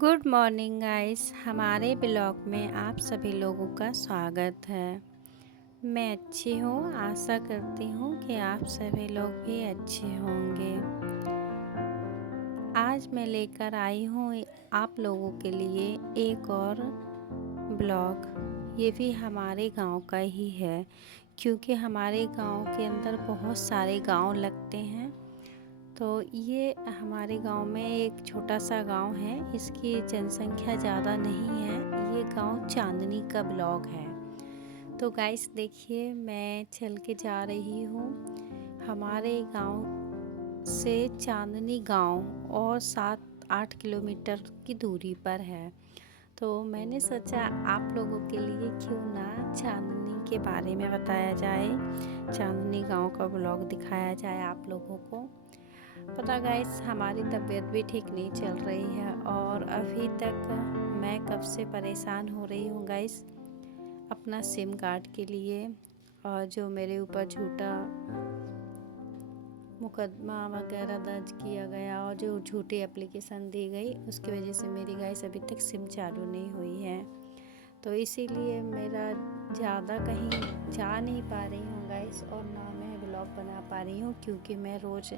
Good morning guys. हमारे blog में आप सभी लोगों का स्वागत है। मैं अच्छी हूँ, आशा करती हूँ कि आप सभी लोग भी अच्छे होंगे। आज मैं लेकर आई हूँ आप लोगों के लिए एक और ब्लॉग। ये भी हमारे गांव का ही है, क्योंकि हमारे गांव के अंदर बहुत सारे गांव लगते हैं। तो ये हमारे गांव में एक छोटा सा गांव है, इसकी जनसंख्या ज़्यादा नहीं है। ये गांव चांदनी का ब्लॉक है। तो गाइस देखिए, मैं चल के जा रही हूँ। हमारे गांव से चांदनी गांव और 7-8 किलोमीटर की दूरी पर है। तो मैंने सोचा आप लोगों के लिए क्यों ना चांदनी के बारे में बताया जाए, चांदनी गांव का ब्लॉग दिखाया जाए आप लोगों को। पता गाइस, हमारी तबीयत भी ठीक नहीं चल रही है और अभी तक मैं कब से परेशान हो रही हूँ गाइस अपना सिम कार्ड के लिए। और जो मेरे ऊपर झूठा मुकदमा वगैरह दर्ज किया गया और जो झूठी एप्लीकेशन दी गई, उसकी वजह से मेरी गाइस अभी तक सिम चालू नहीं हुई है। तो इसीलिए मेरा ज़्यादा कहीं जा नहीं पा रही हूँ गाइस, और ना मैं ब्लॉग बना पा रही हूँ, क्योंकि मैं रोज़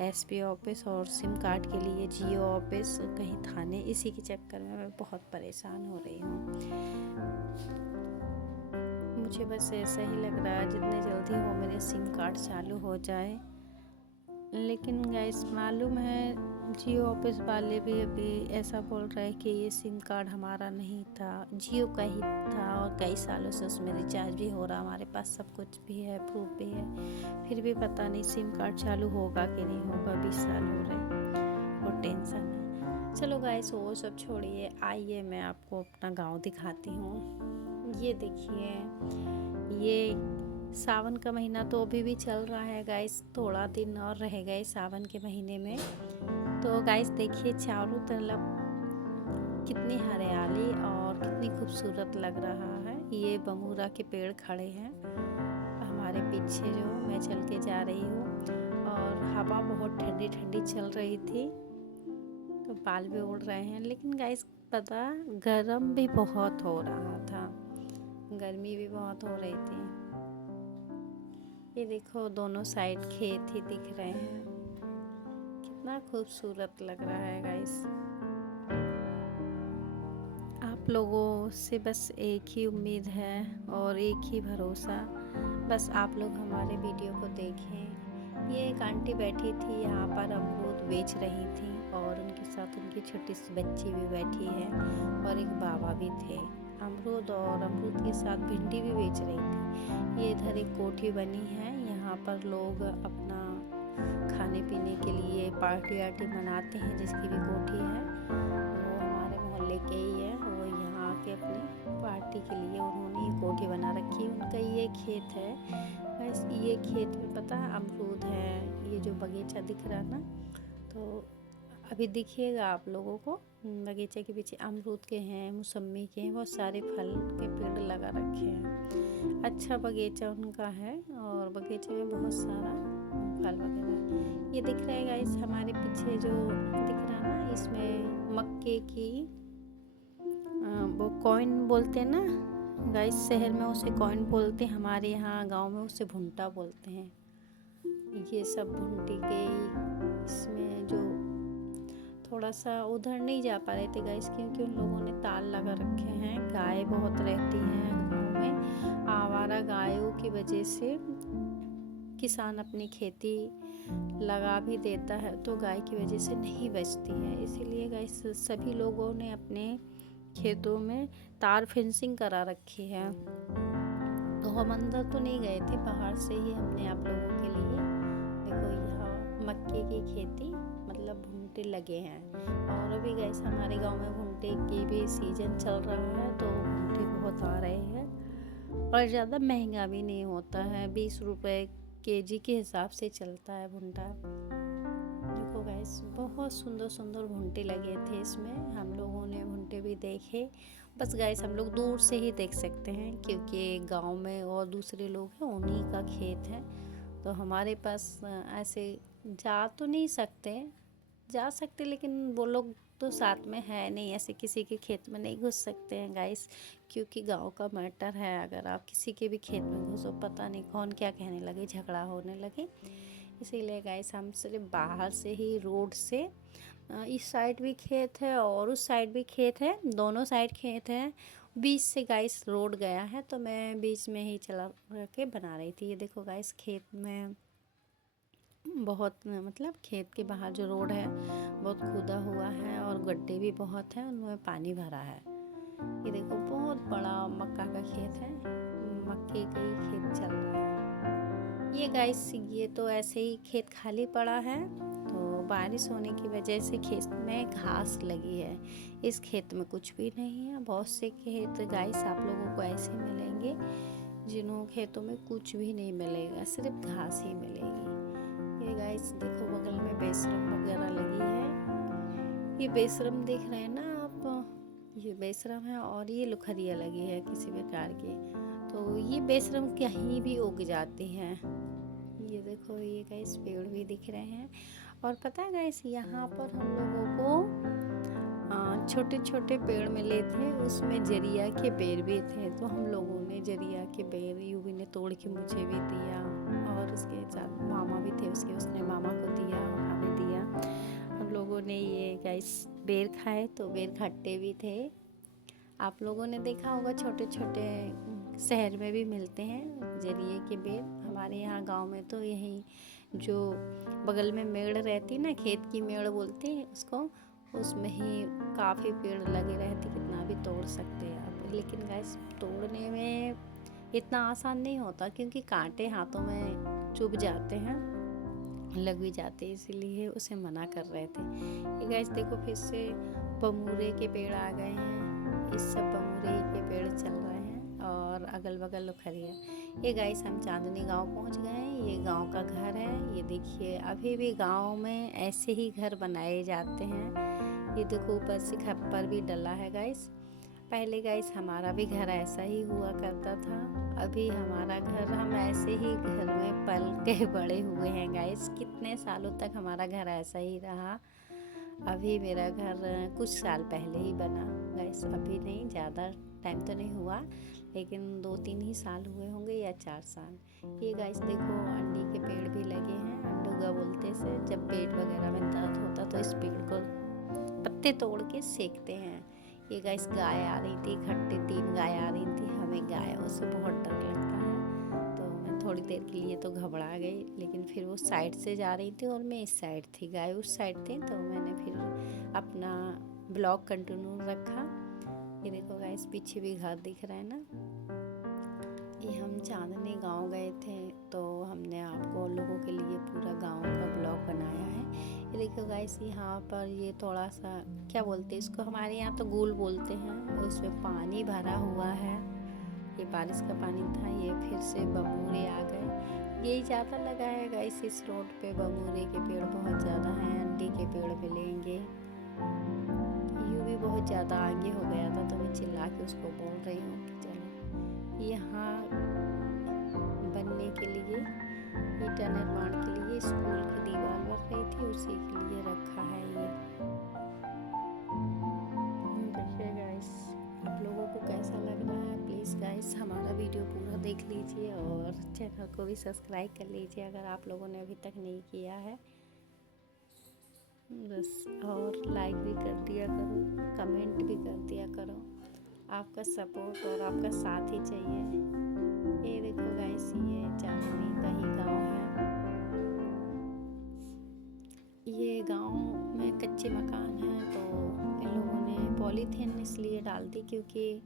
एसपी ऑफिस और सिम कार्ड के लिए जियो ऑफिस, कहीं थाने, इसी के चक्कर में मैं बहुत परेशान हो रही हूँ। मुझे बस ऐसा ही लग रहा है जितने जल्दी हो मेरे सिम कार्ड चालू हो जाए। लेकिन गाइस मालूम है, जियो ऑफिस वाले भी अभी ऐसा बोल रहे हैं कि ये सिम कार्ड हमारा नहीं था, जियो का ही था, और कई सालों से उसमें रिचार्ज भी हो रहा, हमारे पास सब कुछ भी है, प्रूफ भी है, फिर भी पता नहीं सिम कार्ड चालू होगा कि नहीं होगा। 20 साल हो रहे और टेंशन है। चलो गाइस वो सब छोड़िए, आइए मैं आपको अपना गाँव दिखाती हूँ। ये देखिए, ये सावन का महीना तो अभी भी चल रहा है गाइस, थोड़ा दिन और रह गए सावन के महीने में। तो गाइस देखिए, चारों तरफ कितनी हरियाली और कितनी खूबसूरत लग रहा है। ये बमूरा के पेड़ खड़े हैं हमारे पीछे, जो मैं चल के जा रही हूँ, और हवा बहुत ठंडी ठंडी चल रही थी, तो बाल भी उड़ रहे हैं। लेकिन गाइस पता, गर्म भी बहुत हो रहा था, गर्मी भी बहुत हो रही थी। ये देखो, दोनों साइड खेत ही दिख रहे हैं, कितना खूबसूरत लग रहा है गाइस। आप लोगों से बस एक ही उम्मीद है और एक ही भरोसा, बस आप लोग हमारे वीडियो को देखें। ये एक आंटी बैठी थी यहाँ पर, अमरूद बेच रही थी, और उनके साथ उनकी छोटी सी बच्ची भी बैठी है, और एक बाबा भी थे। अमरूद और अमरूद के साथ भिंडी भी बेच रही थी। ये इधर एक कोठी बनी है, यहाँ पर लोग अपना खाने पीने के लिए पार्टी वार्टी मनाते हैं। जिसकी भी कोठी है, वो हमारे मोहल्ले के ही है, वो यहाँ आके अपने पार्टी के लिए उन्होंने ये कोठी बना रखी है। उनका ये खेत है, बस ये खेत में पता है अमरूद है, ये जो बगीचा दिख रहा है ना, तो अभी दिखिएगा आप लोगों को, बगीचे के पीछे अमरूद के हैं, मौसम्मी के हैं, बहुत सारे फल के पेड़ लगा रखे हैं। अच्छा बगीचा उनका है, और बगीचे में बहुत सारा फल वगैरह। ये दिख रहा है गाइस हमारे पीछे जो दिख रहा है ना, इसमें मक्के की वो कॉइन बोलते हैं ना गाइस, शहर में उसे कॉइन बोलते हैं, हमारे यहाँ गांव में उसे भुंटा बोलते हैं। ये सब भुंटी के इसमें जो थोड़ा सा उधर नहीं जा पा रहे थे गाइस, क्योंकि उन लोगों ने ताल लगा रखे हैं। गाय बहुत रहती हैं गाँव में, आवारा गायों की वजह से किसान अपनी खेती लगा भी देता है, तो गाय की वजह से नहीं बचती है। इसीलिए गाइस सभी लोगों ने अपने खेतों में तार फेंसिंग करा रखी है। तो हम अंदर तो नहीं गए थे, बाहर से ही हमने आप लोगों के लिए, देखो यहाँ मक्के की खेती, मतलब भुट्टे लगे हैं। और अभी गैस हमारे गांव में भुट्टे की भी सीजन चल रहा है, तो भुट्टे बहुत आ रहे हैं, और ज़्यादा महंगा भी नहीं होता है, 20 रुपये केजी के हिसाब से चलता है भुट्टा। देखो गैस, बहुत सुंदर सुंदर भुट्टे लगे थे इसमें, हम लोगों ने भुट्टे भी देखे। बस गैस हम लोग दूर से ही देख सकते हैं, क्योंकि गांव में और दूसरे लोग हैं, उन्हीं का खेत है, तो हमारे पास ऐसे जा तो नहीं सकते, जा सकते, लेकिन वो लोग तो साथ में है नहीं, ऐसे किसी के खेत में नहीं घुस सकते हैं गाइस, क्योंकि गांव का मैटर है। अगर आप किसी के भी खेत में घुसो, पता नहीं कौन क्या कहने लगे, झगड़ा होने लगे। इसीलिए गाइस हम सिर्फ बाहर से ही, रोड से, इस साइड भी खेत है और उस साइड भी खेत है, दोनों साइड खेत है, बीच से गाइस रोड गया है, तो मैं बीच में ही चला के बना रही थी। ये देखो गाइस, खेत में बहुत, मतलब खेत के बाहर जो रोड है बहुत खुदा हुआ है और गड्ढे भी बहुत हैं, उनमें पानी भरा है। ये देखो बहुत बड़ा मक्का का खेत है, मक्के का ही खेत चल रहा है। ये गाइस, ये तो ऐसे ही खेत खाली पड़ा है, तो बारिश होने की वजह से खेत में घास लगी है। इस खेत में कुछ भी नहीं है। बहुत से खेत गाइस आप लोगों को ऐसे मिलेंगे जिन्हों खेतों में कुछ भी नहीं मिलेगा, सिर्फ घास ही मिलेगी। ये गाइस देखो, बगल में बेशरम वगैरह लगी है। ये बेशरम देख रहे हैं ना आप, ये बेशरम है और ये लुखरिया लगी है किसी प्रकार की, तो ये बेशरम कहीं भी उग जाती हैं। ये देखो, ये गाइस पेड़ भी दिख रहे हैं। और पता है गाइस, यहाँ पर हम लोगों को छोटे छोटे पेड़ मिले थे, उसमें जरिया के पेड़ भी थे, तो हम लोगों ने जरिया के पेड़ यूवी ने तोड़ के मुझे भी दिया, और उसके साथ मामा भी थे उसके, उसने मामा को दिया, हमें दिया। हम लोगों ने ये गाइस बेर खाए, तो बेर खट्टे भी थे। आप लोगों ने देखा होगा, छोटे छोटे शहर में भी मिलते हैं जरिए के बेर। हमारे यहाँ गांव में तो यही जो बगल में मेड़ रहती ना, खेत की मेड़ बोलते हैं उसको, उसमें ही काफ़ी पेड़ लगे रहते, कितना भी तोड़ सकते हैं आप। लेकिन गाइस तोड़ने में इतना आसान नहीं होता, क्योंकि कांटे हाथों में चुभ जाते हैं, लग भी जाते हैं, इसीलिए उसे मना कर रहे थे। ये गाइस देखो, फिर से बमूरे के पेड़ आ गए हैं, इस सब बमूरे के पेड़ चल रहे हैं, और अगल बगल लुखरिया। ये गाइस हम चांदनी गांव पहुंच गए हैं। ये गांव का घर है। ये देखिए, अभी भी गांव में ऐसे ही घर बनाए जाते हैं। ये देखो, ऊपर से खप्पर भी डला है गाइस। पहले गाइस हमारा भी घर ऐसा ही हुआ करता था। अभी हमारा घर, हम ऐसे ही घर में पल के बड़े हुए हैं गाइस। कितने सालों तक हमारा घर ऐसा ही रहा। अभी मेरा घर कुछ साल पहले ही बना गाइस, अभी नहीं, ज़्यादा टाइम तो नहीं हुआ, लेकिन 2-3 ही साल हुए होंगे या 4 साल। ये गाइस देखो, अंडी के पेड़ भी लगे हैं, अंडुगा बोलते से। जब पेट वगैरह में दर्द होता तो इस पेड़ को पत्ते तोड़ के सेकते हैं। ये गाइस गाय आ रही थी, खट्टे 3 गाय आ रही थी। हमें गायों से बहुत डर लगता है, तो मैं थोड़ी देर के लिए तो घबरा गई, लेकिन फिर वो साइड से जा रही थी और मैं इस साइड थी, गाय उस साइड थी, तो मैंने फिर अपना ब्लॉग कंटिन्यू रखा। ये देखो गाइस, पीछे भी घर दिख रहा है ना। ये हम चांदनी गांव गए थे, तो हमने आपको लोगों के लिए पूरा गांव का ब्लॉग बनाया है। ये देखो गाइस, यहाँ पर ये थोड़ा सा, क्या बोलते हैं इसको, हमारे यहाँ तो गूल बोलते हैं, उसमें पानी भरा हुआ है। ये बारिश का पानी था। ये फिर से बमूरे आ गए। यही ज़्यादा लगा है गाइस, इस रोड पे बमूरे के पेड़ बहुत ज़्यादा हैं, अंडी के पेड़ मिलेंगे। यूं भी बहुत ज़्यादा आगे हो गया था, तो मैं चिल्ला के उसको बोल रही हूँ कि चलो। यहाँ बनने के लिए, ईटा निर्माण के लिए स्कूल की दीवार बन रही थी, उसी के लिए रखा है ये। देखिए गाइस, आप लोगों को कैसा लग रहा है, प्लीज़ गाइस हमारा वीडियो पूरा देख लीजिए और चैनल को भी सब्सक्राइब कर लीजिए अगर आप लोगों ने अभी तक नहीं किया है बस। और लाइक भी कर दिया करो, कमेंट भी कर दिया करो। आपका सपोर्ट और आपका साथ ही चाहिए। ये देखो गाइस, ये चांदनी का ही गाँव है। ये गांव में कच्चे मकान हैं, तो इन लोगों ने पॉलीथीन इसलिए डाल दी क्योंकि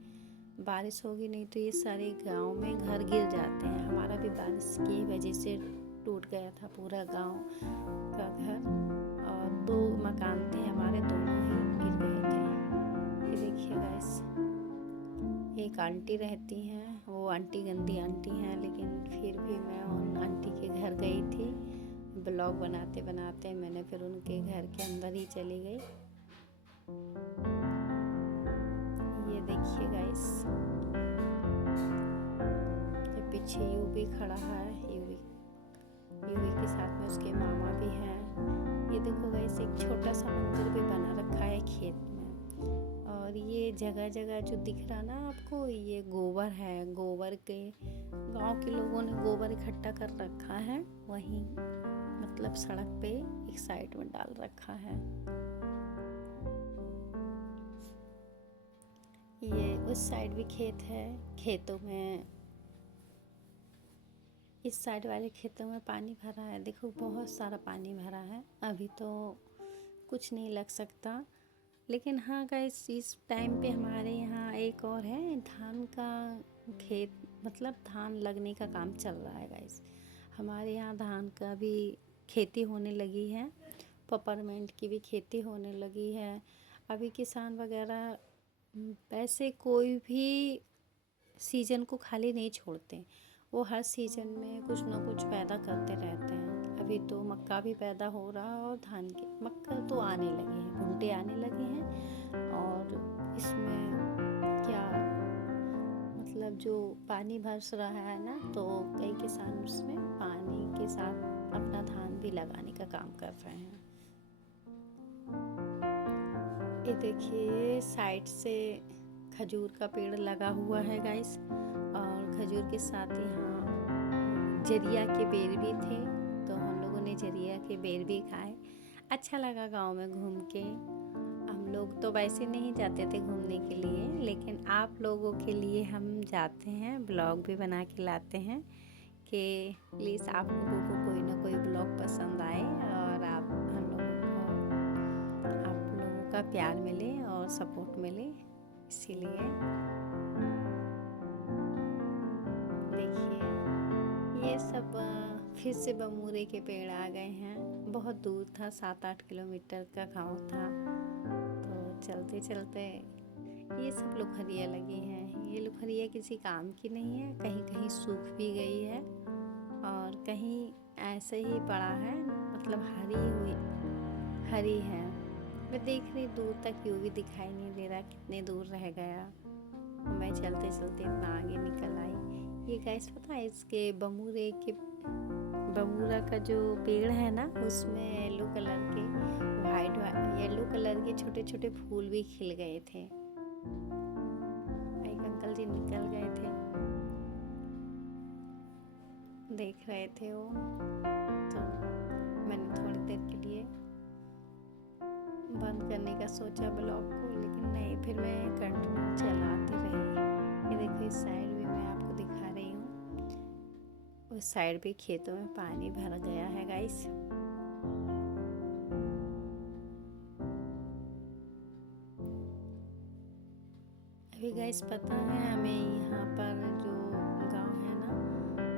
बारिश होगी नहीं तो ये सारे गांव में घर गिर जाते हैं। हमारा भी बारिश की वजह से टूट गया था पूरा गांव का घर, और 2 मकान थे हमारे, दोनों ही गिर गए थे। ये देखिए गाइस, एक आंटी रहती हैं, वो आंटी गंदी आंटी हैं, लेकिन फिर भी मैं उन आंटी के घर गई थी। ब्लॉग बनाते बनाते मैंने फिर उनके घर के अंदर ही चली गई। ये देखिए गाइस, ये पीछे यूवी खड़ा है, यूवी के साथ में उसके मामा भी हैं। ये देखो गाइस, एक छोटा सा मंदिर भी बना रखा है खेत में। और ये जगह जगह जो दिख रहा ना आपको, ये गोबर है। गोबर के गांव के लोगों ने गोबर इकट्ठा कर रखा है, वहीं मतलब सड़क पे एक साइड में डाल रखा है। ये उस साइड भी खेत है। खेतों में, इस साइड वाले खेतों में पानी भरा है। देखो बहुत सारा पानी भरा है। अभी तो कुछ नहीं लग सकता, लेकिन हाँ गाइस, इस टाइम पे हमारे यहाँ एक और है धान का खेत, मतलब धान लगने का काम चल रहा है गाइस। हमारे यहाँ धान का भी खेती होने लगी है, पेपरमेंट की भी खेती होने लगी है। अभी किसान वगैरह वैसे कोई भी सीज़न को खाली नहीं छोड़ते, वो हर सीज़न में कुछ ना कुछ पैदा करते रहते हैं। अभी तो मक्का भी पैदा हो रहा है और धान के मक्का तो आने लगे हैं, भुट्टे आने लगे हैं। और इसमें क्या मतलब जो पानी बरस रहा है ना, तो कई किसान उसमें पानी के साथ अपना धान भी लगाने का काम कर रहे हैं। ये देखिए साइड से खजूर का पेड़ लगा हुआ है गाइस, और खजूर के साथ यहाँ जरिया के बेर भी थे, तो हम लोगों ने जरिया के बेर भी खाए। अच्छा लगा गांव में घूम के। हम लोग तो वैसे नहीं जाते थे घूमने के लिए, लेकिन आप लोगों के लिए हम जाते हैं, ब्लॉग भी बना के लाते हैं कि प्लीज़ आप लोगों को कोई ना कोई ब्लॉग पसंद आए और आप लोगों का प्यार मिले और सपोर्ट मिले, इसीलिए। देखिए ये सब फिर से बमूरे के पेड़ आ गए हैं। बहुत दूर था, 7-8 किलोमीटर का गांव था, तो चलते चलते ये सब लुखरिया लगी हैं। ये लुखरिया किसी काम की नहीं है, कहीं कहीं सूख भी गई है और कहीं ऐसे ही पड़ा है, मतलब हरी है। मैं देख रही दूर तक, यूँ भी दिखाई नहीं दे रहा कितने दूर रह गया। मैं चलते चलते इतना आगे निकल आई। ये गाइस पता है, इसके बमूरा का जो पेड़ है ना, उसमें येलो कलर के येलो कलर के छोटे छोटे फूल भी खिल गए थे। एक अंकल जी निकल गए थे, देख रहे थे वो, तो मैंने थोड़ी देर के लिए बंद करने का सोचा ब्लॉग को, लेकिन नहीं, फिर मैं कंटिन्यू चलाते रही। ये देखो इस साइड भी मैं आपको दिखा रही हूँ, उस साइड भी खेतों में पानी भर गया है गाइस। अभी गाइस पता है, हमें यहाँ पर जो गांव है ना,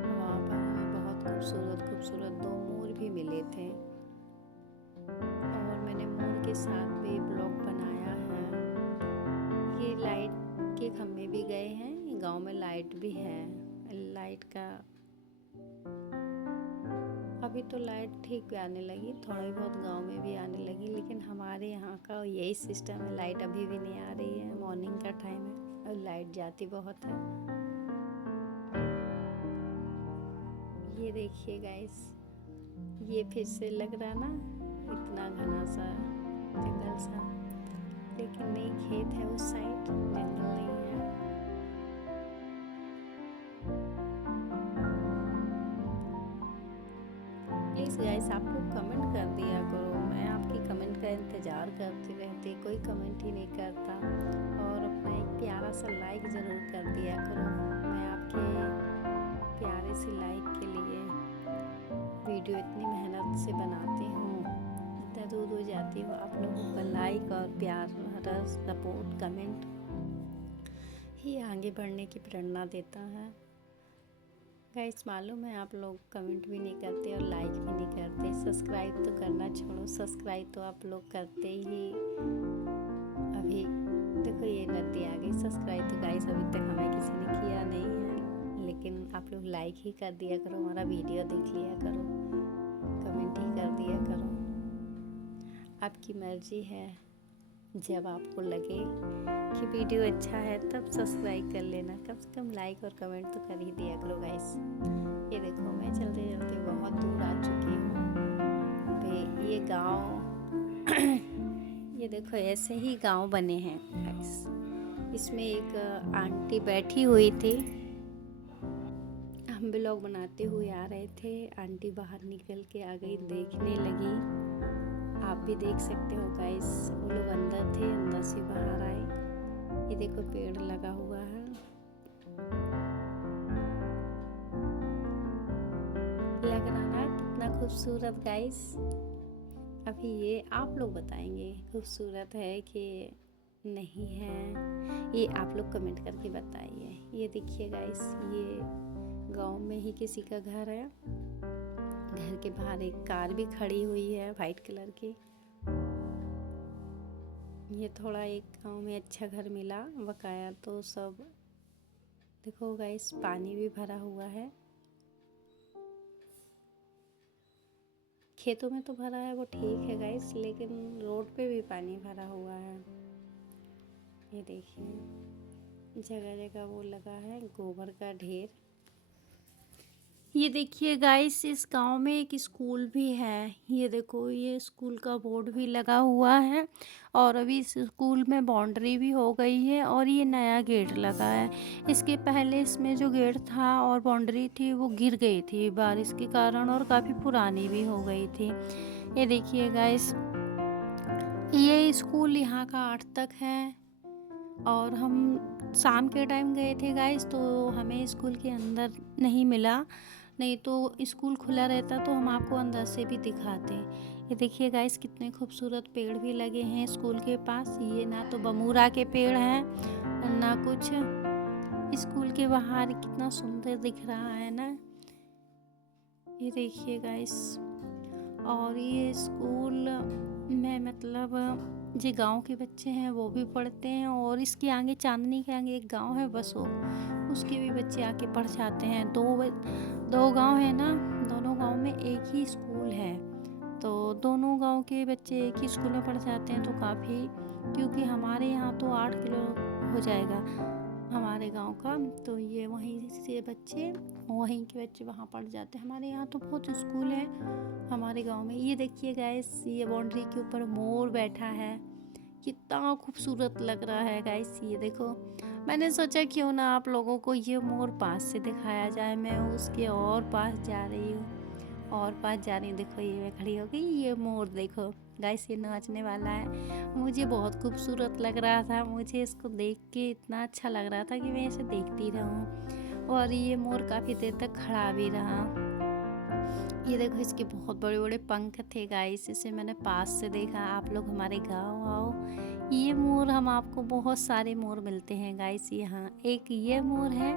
वहाँ पर हमें बहुत खूबसूरत 2 मोर भी मिले थे, और मैंने मोर के साथ भी ब्लॉग बनाया है। ये लाइट के खम्भे भी गए हैं, गांव में लाइट भी है। लाइट का अभी तो लाइट ठीक भी आने लगी, थोड़ी बहुत गांव में भी आने लगी, लेकिन हमारे यहाँ का यही सिस्टम है, लाइट अभी भी नहीं आ रही है। मॉर्निंग का टाइम है और लाइट जाती बहुत है। ये देखिए गाइस, ये फिर से लग रहा ना इतना घना सा जंगल सा, लेकिन नहीं, खेत है उस साइड, जंगल नहीं है। प्लीज़ गाइस आप लोग कमेंट कर दिया करो, मैं आपकी कमेंट का इंतज़ार करती रहती, कोई कमेंट ही नहीं करता। और अपना एक प्यारा सा लाइक ज़रूर कर दिया करो, मैं आपके प्यारे से लाइक के लिए वीडियो इतनी मेहनत से बनाती हूँ, इतना दूर हो जाती हूँ। आप लोगों का लाइक और प्यार, सपोर्ट, कमेंट ही आगे बढ़ने की प्रेरणा देता है। गाइस मालूम है आप लोग कमेंट भी नहीं करते और लाइक भी नहीं करते, सब्सक्राइब तो करना छोड़ो, सब्सक्राइब तो आप लोग करते ही। अभी देखो ये नदी आ गई, सब्सक्राइब तो गाइस अभी तक हमें किसी ने किया नहीं है, लेकिन आप लोग लाइक ही कर दिया करो, हमारा वीडियो देख लिया करो, कमेंट ही कर दिया करो। आपकी मर्जी है, जब आपको लगे कि वीडियो अच्छा है तब सब्सक्राइब कर लेना, कम से कम लाइक और कमेंट तो कर ही दिया करो गाइस। ये देखो मैं चलते चलते बहुत दूर आ चुकी हूँ। ये गांव ये देखो ऐसे ही गांव बने हैं गाइस। इसमें एक आंटी बैठी हुई थी। हम ब्लॉग बनाते हुए आ रहे थे, आंटी बाहर निकल के आ गई, देखने लगी। आप भी देख सकते हो गाइस, वो लोग अंदर थे, अंदर से बाहर आए। ये देखो पेड़ लगा हुआ है। लग रहा ना कितना खूबसूरत गाइस। अभी ये आप लोग बताएंगे खूबसूरत है कि नहीं है, ये आप लोग कमेंट करके बताइए। ये देखिए गाइस, ये गांव में ही किसी का घर है। घर के बाहर एक कार भी खड़ी हुई है वाइट कलर की। ये थोड़ा एक गांव में अच्छा घर मिला, बकाया तो सब देखो गाइस पानी भी भरा हुआ है। खेतों में तो भरा है वो ठीक है गाइस, लेकिन रोड पे भी पानी भरा हुआ है। ये देखिए जगह जगह वो लगा है गोबर का ढेर। ये देखिए गाइस, इस गांव में एक स्कूल भी है। ये देखो ये स्कूल का बोर्ड भी लगा हुआ है और अभी इस स्कूल में बाउंड्री भी हो गई है और ये नया गेट लगा है। इसके पहले इसमें जो गेट था और बाउंड्री थी वो गिर गई थी बारिश के कारण और काफ़ी पुरानी भी हो गई थी। ये देखिए गाइस, ये स्कूल यहाँ का 8 तक है और हम शाम के टाइम गए थे गाइस, तो हमें स्कूल के अंदर नहीं मिला, नहीं तो स्कूल खुला रहता तो हम आपको अंदर से भी दिखाते। ये देखिए गाइस, कितने खूबसूरत पेड़ भी लगे हैं स्कूल के पास। ये ना तो बमूरा के पेड़ हैं और ना कुछ। स्कूल के बाहर कितना सुंदर दिख रहा है ना। ये देखिए गाइस, और ये स्कूल में मतलब जो गांव के बच्चे हैं वो भी पढ़ते हैं और इसके आगे चांदनी के आगे एक गांव है बसो, उसके भी बच्चे आके पढ़ जाते हैं। दो गांव है ना, दोनों गांव में एक ही स्कूल है, तो दोनों गांव के बच्चे एक ही स्कूल में पढ़ जाते हैं। तो काफ़ी, क्योंकि हमारे यहाँ तो 8 किलो हो जाएगा हमारे गांव का, तो ये वहीं से बच्चे, वहीं के बच्चे वहाँ पढ़ जाते हैं। हमारे यहाँ तो बहुत स्कूल है हमारे गांव में। ये देखिए गाइस, ये बाउंड्री के ऊपर मोर बैठा है, कितना खूबसूरत लग रहा है गाइस। ये देखो, मैंने सोचा क्यों ना आप लोगों को ये मोर पास से दिखाया जाए। मैं उसके और पास जा रही हूँ, और पास जा रही हूँ। देखो ये मैं खड़ी हो गई, ये मोर देखो गाइस, ये नाचने वाला है। मुझे बहुत खूबसूरत लग रहा था, मुझे इसको देख के इतना अच्छा लग रहा था कि मैं इसे देखती रहूँ। और ये मोर काफ़ी देर तक खड़ा भी रहा। ये देखो इसके बहुत बड़े बड़े पंख थे गाइस, इसे मैंने पास से देखा। आप लोग हमारे गाँव आओ, ये मोर, हम आपको बहुत सारे मोर मिलते हैं गाइस यहाँ। एक ये मोर है,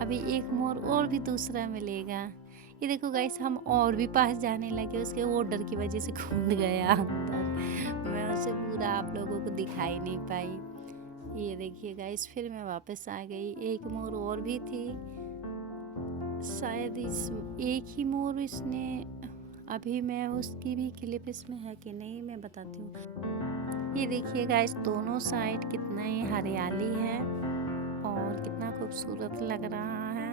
अभी एक मोर और भी दूसरा मिलेगा। ये देखो गाइस, हम और भी पास जाने लगे, उसके वो डर की वजह से कूद गया अंदर। मैं उसे पूरा आप लोगों को दिखाई नहीं पाई। ये देखिए गाइस, फिर मैं वापस आ गई। एक मोर और भी थी, शायद इस एक ही मोर इसने, अभी मैं उसकी भी क्लिप इसमें है कि नहीं मैं बताती हूँ। ये देखिए गाइस, दोनों साइड कितना ही हरियाली है और कितना खूबसूरत लग रहा है।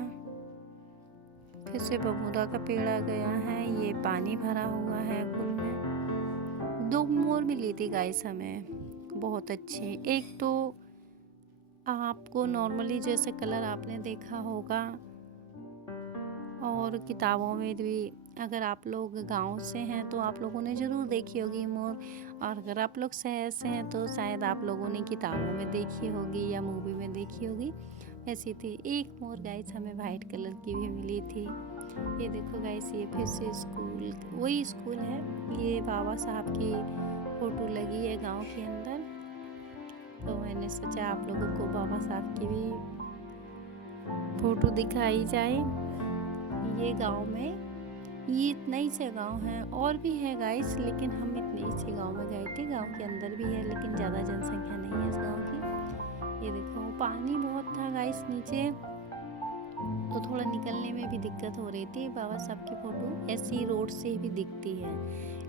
फिर से बबूला का पेड़ आ गया है, ये पानी भरा हुआ है कुल में। 2 मोर मिली थी गाइस हमें, बहुत अच्छे। एक तो आपको नॉर्मली जैसे कलर आपने देखा होगा और किताबों में भी, अगर आप लोग गांव से हैं तो आप लोगों ने ज़रूर देखी होगी मोर, और अगर आप लोग शहर से हैं तो शायद आप लोगों ने किताबों में देखी होगी या मूवी में देखी होगी। ऐसी थी। एक मोर गाइस हमें वाइट कलर की भी मिली थी। ये देखो गाइस, ये फिर से स्कूल, वही स्कूल है। ये बाबा साहब की फ़ोटो लगी है गांव के अंदर, तो मैंने सोचा आप लोगों को बाबा साहब की भी फ़ोटो दिखाई जाए। ये गांव में, ये इतना ही से गांव है, और भी है गाइस, लेकिन हम इतने ही से गांव में गए थे। गांव के अंदर भी है लेकिन ज़्यादा जनसंख्या नहीं है इस गांव की। ये देखो पानी बहुत था गाइस नीचे, तो थोड़ा निकलने में भी दिक्कत हो रही थी। बाबा साहब की फ़ोटो ऐसी रोड से भी दिखती है,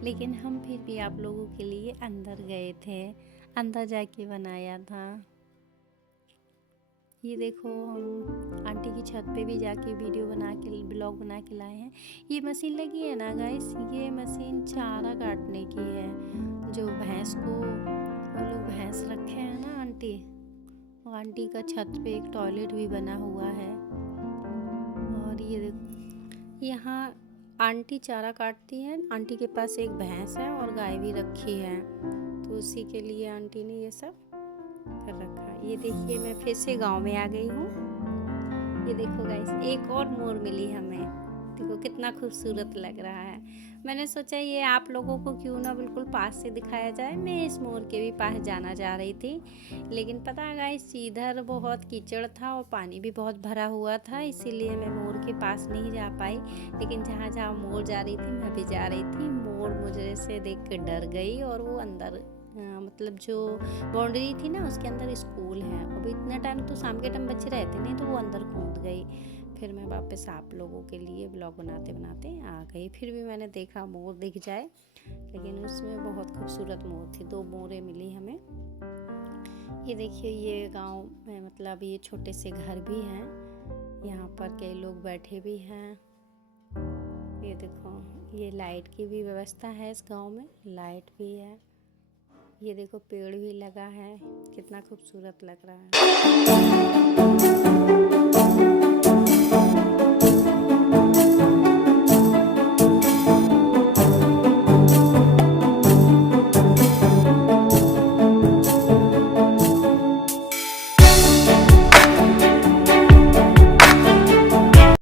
लेकिन हम फिर भी आप लोगों के लिए अंदर गए थे, अंदर जाके बनाया था। ये देखो हम आंटी की छत पे भी जाके वीडियो बना के ब्लॉग बना के लाए हैं। ये मशीन लगी है ना गाइस, ये मशीन चारा काटने की है। जो भैंस को वो लोग भैंस रखे हैं ना आंटी, वो आंटी का छत पे एक टॉयलेट भी बना हुआ है। और ये देखो यहाँ आंटी चारा काटती है। आंटी के पास एक भैंस है और गाय भी रखी है, तो उसी के लिए आंटी ने ये सब कर रखा है। ये देखिए मैं फिर से गांव में आ गई हूँ। ये देखो गाइस एक और मोर मिली हमें, देखो कितना खूबसूरत लग रहा है। मैंने सोचा ये आप लोगों को क्यों ना बिल्कुल पास से दिखाया जाए। मैं इस मोर के भी पास जाना चाह रही थी, लेकिन पता है गाइस इधर बहुत कीचड़ था और पानी भी बहुत भरा हुआ था, इसीलिए मैं मोर के पास नहीं जा पाई। लेकिन जहाँ जहाँ मोर जा रही थी मैं भी जा रही थी। मोर मुझे से देख कर डर गई और वो अंदर मतलब जो बाउंड्री थी ना उसके अंदर स्कूल है। अब इतना टाइम तो शाम के टाइम बच्चे रहते नहीं, तो वो अंदर कूद गई। फिर मैं वापस आप लोगों के लिए ब्लॉग बनाते बनाते आ गई। फिर भी मैंने देखा मोर दिख जाए, लेकिन उसमें बहुत खूबसूरत मोर थी। 2 मोरें मिली हमें। ये देखिए ये गांव में मतलब ये छोटे से घर भी हैं, यहाँ पर कई लोग बैठे भी हैं। ये देखो ये लाइट की भी व्यवस्था है, इस गांव में लाइट भी है। ये देखो पेड़ भी लगा है, कितना खूबसूरत लग रहा है।